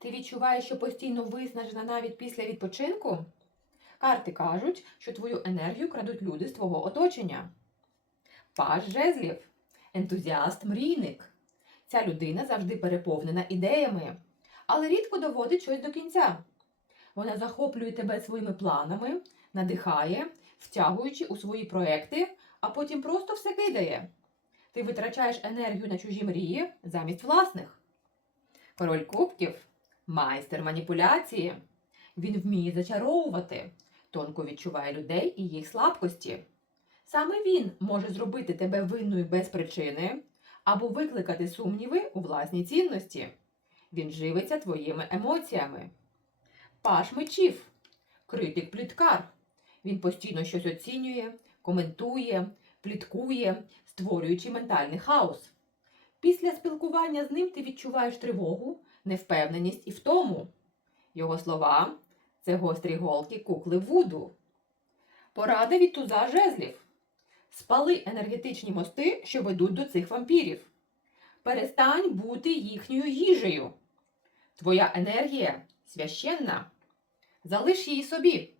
Ти відчуваєш, що постійно виснажена навіть після відпочинку? Карти кажуть, що твою енергію крадуть люди з твого оточення. Паж жезлів, ентузіаст мрійник. Ця людина завжди переповнена ідеями, але рідко доводить щось до кінця. Вона захоплює тебе своїми планами, надихає, втягуючи у свої проекти, а потім просто все кидає. Ти витрачаєш енергію на чужі мрії замість власних. Король кубків майстер маніпуляції. Він вміє зачаровувати, тонко відчуває людей і їх слабкості. Саме він може зробити тебе винною без причини або викликати сумніви у власній цінності. Він живиться твоїми емоціями. Паш мечів, критик пліткар. Він постійно щось оцінює, коментує, пліткує, створюючи ментальний хаос. Після спілкування з ним ти відчуваєш тривогу, невпевненість і втому. Його слова це гострі голки кукли Вуду. Порада від туза жезлів. Спали енергетичні мости, що ведуть до цих вампірів. Перестань бути їхньою їжею. Твоя енергія священна. Залиш її собі.